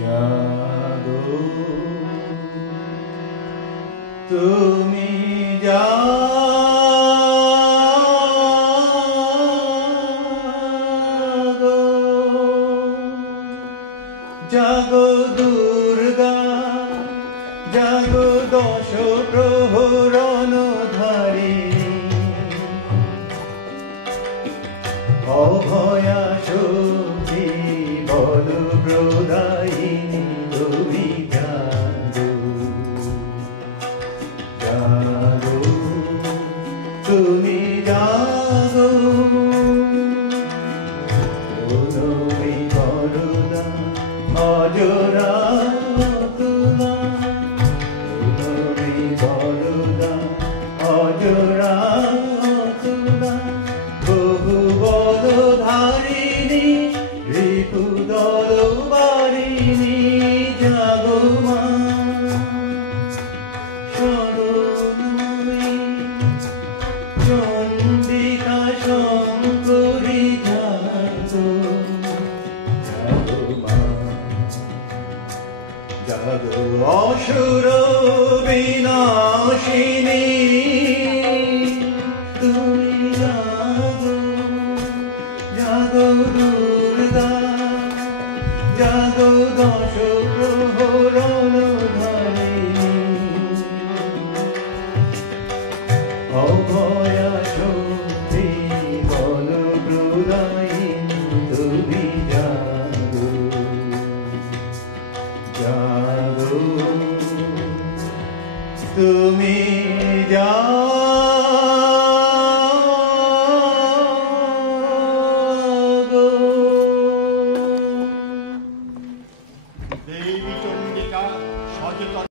জাগো তুমি জাগো জাগো দুর্গা জাগো দশ প্রহরণ ধারিণী অভয়া শক্তি বল প্রদায়িনী তুমি জাগো জাগো তুমি জাগো তুমি বরদা অজরা তুলা তুমি বরদা অজরা তুলা বহু বল ধারিণী রিপু দল বারিণী জাগো মা শরণময়ী চণ্ডিকা শঙ্করী জাগো জাগো মা জাগো অসুর বিনাশিনী তুমি জাগো জাগো দুর্গা জাগো দশ প্রহরণ ধারিণী অভয়া শক্তি বল প্রদায়িনী তুমি জাগো জাগো তুমি জাগো দেবী চণ্ডিকা সচেতন।